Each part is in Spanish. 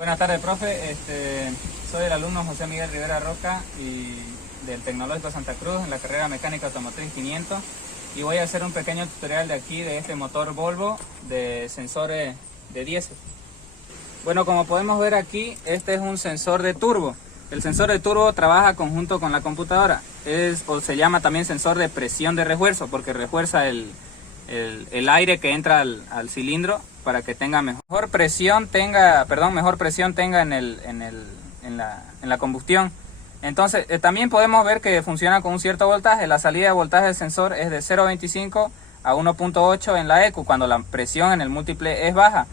Buenas tardes, profe. Soy el alumno José Miguel Rivera Roca y del Tecnológico Santa Cruz en la carrera Mecánica Automotriz 500, y voy a hacer un pequeño tutorial de aquí de este motor Volvo de sensores de diésel. Bueno, como podemos ver aquí, este es un sensor de turbo. El sensor de turbo trabaja conjunto con la computadora. O se llama también sensor de presión de refuerzo, porque refuerza el aire que entra al cilindro para que tenga mejor presión tenga en la combustión. Entonces también podemos ver que funciona con un cierto voltaje. La salida de voltaje del sensor es de 0.25 a 1.8 en la ECU cuando la presión en el múltiple es baja.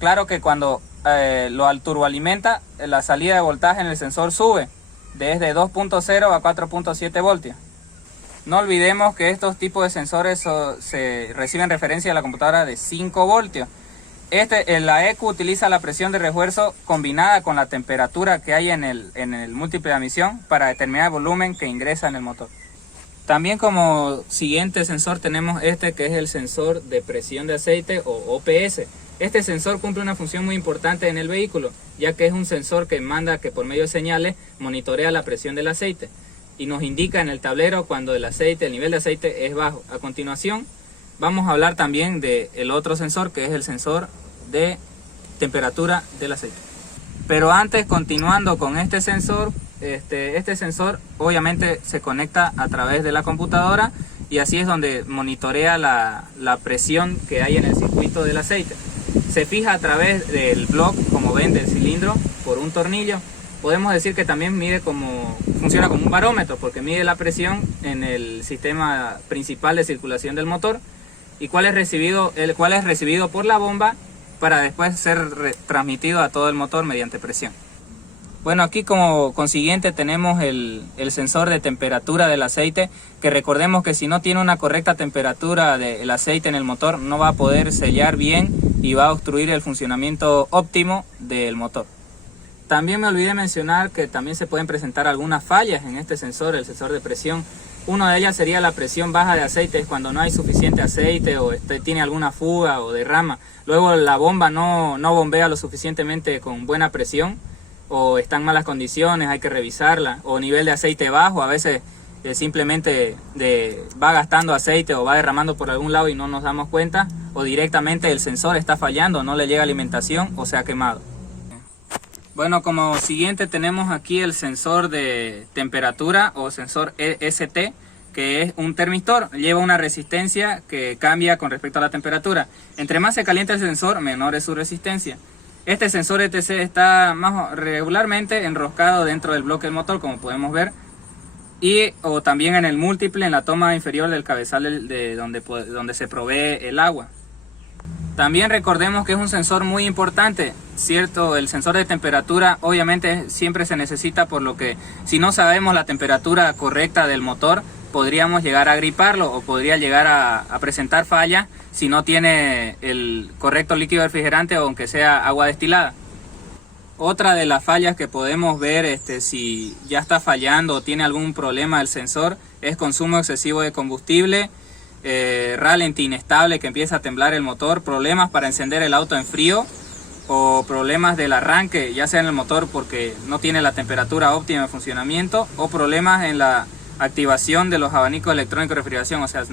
Claro que cuando lo turboalimenta, la salida de voltaje en el sensor sube desde 2.0 a 4.7 voltios. No olvidemos que estos tipos de sensores se reciben referencia de la computadora de 5 voltios. La ECU utiliza la presión de refuerzo combinada con la temperatura que hay en el múltiple de admisión para determinar el volumen que ingresa en el motor. También como siguiente sensor tenemos que es el sensor de presión de aceite o OPS. Este sensor cumple una función muy importante en el vehículo, ya que es un sensor que manda que por medio de señales monitorea la presión del aceite y nos indica en el tablero cuando el nivel de aceite es bajo. A continuación vamos a hablar también del otro sensor, que es el sensor de temperatura del aceite. Pero antes, continuando con este sensor obviamente se conecta a través de la computadora y así es donde monitorea la presión que hay en el circuito del aceite. Se fija a través del block, como ven, del cilindro por un tornillo. Podemos decir que también funciona como un barómetro, porque mide la presión en el sistema principal de circulación del motor y el cual es recibido por la bomba para después ser transmitido a todo el motor mediante presión. Bueno, aquí como consiguiente tenemos el sensor de temperatura del aceite, que recordemos que si no tiene una correcta temperatura del aceite en el motor no va a poder sellar bien y va a obstruir el funcionamiento óptimo del motor. También me olvidé mencionar que también se pueden presentar algunas fallas en este sensor, el sensor de presión. Una de ellas sería la presión baja de aceite, es cuando no hay suficiente aceite o tiene alguna fuga o derrama. Luego la bomba no bombea lo suficientemente con buena presión, o está en malas condiciones, hay que revisarla. O nivel de aceite bajo, a veces simplemente va gastando aceite o va derramando por algún lado y no nos damos cuenta. O directamente el sensor está fallando, no le llega alimentación o se ha quemado. Bueno, como siguiente tenemos aquí el sensor de temperatura o sensor EST, que es un termistor, lleva una resistencia que cambia con respecto a la temperatura. Entre más se calienta el sensor, menor es su resistencia. Este sensor ETC está más regularmente enroscado dentro del bloque del motor, como podemos ver, o también en el múltiple, en la toma inferior del cabezal donde se provee el agua. También recordemos que es un sensor muy importante, ¿cierto? El sensor de temperatura obviamente siempre se necesita, por lo que si no sabemos la temperatura correcta del motor, podríamos llegar a griparlo o podría llegar a presentar fallas si no tiene el correcto líquido refrigerante o aunque sea agua destilada. Otra de las fallas que podemos ver si ya está fallando o tiene algún problema el sensor es consumo excesivo de combustible, ralentí inestable, que empieza a temblar el motor, problemas para encender el auto en frío o problemas del arranque, ya sea en el motor porque no tiene la temperatura óptima de funcionamiento, o problemas en la activación de los abanicos electrónicos de refrigeración. O sea,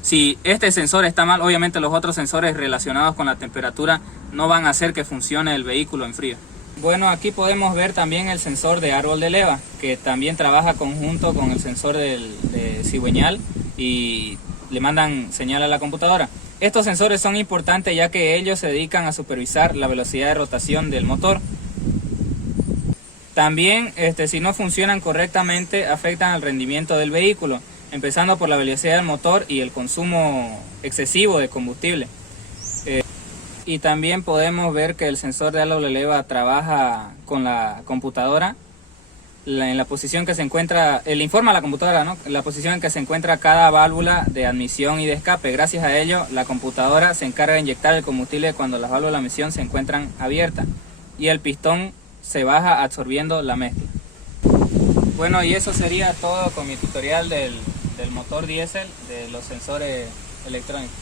si este sensor está mal, obviamente los otros sensores relacionados con la temperatura no van a hacer que funcione el vehículo en frío. Bueno, aquí podemos ver también el sensor de árbol de leva, que también trabaja conjunto con el sensor de cigüeñal y le mandan señal a la computadora. Estos sensores son importantes ya que ellos se dedican a supervisar la velocidad de rotación del motor. También si no funcionan correctamente afectan al rendimiento del vehículo, empezando por la velocidad del motor y el consumo excesivo de combustible. Y también podemos ver que el sensor de árbol de leva trabaja con la computadora en la posición que se encuentra, le informa a la computadora, ¿no?, la posición en que se encuentra cada válvula de admisión y de escape. Gracias a ello, la computadora se encarga de inyectar el combustible cuando las válvulas de admisión se encuentran abiertas y el pistón se baja absorbiendo la mezcla. Bueno, y eso sería todo con mi tutorial del motor diésel de los sensores electrónicos.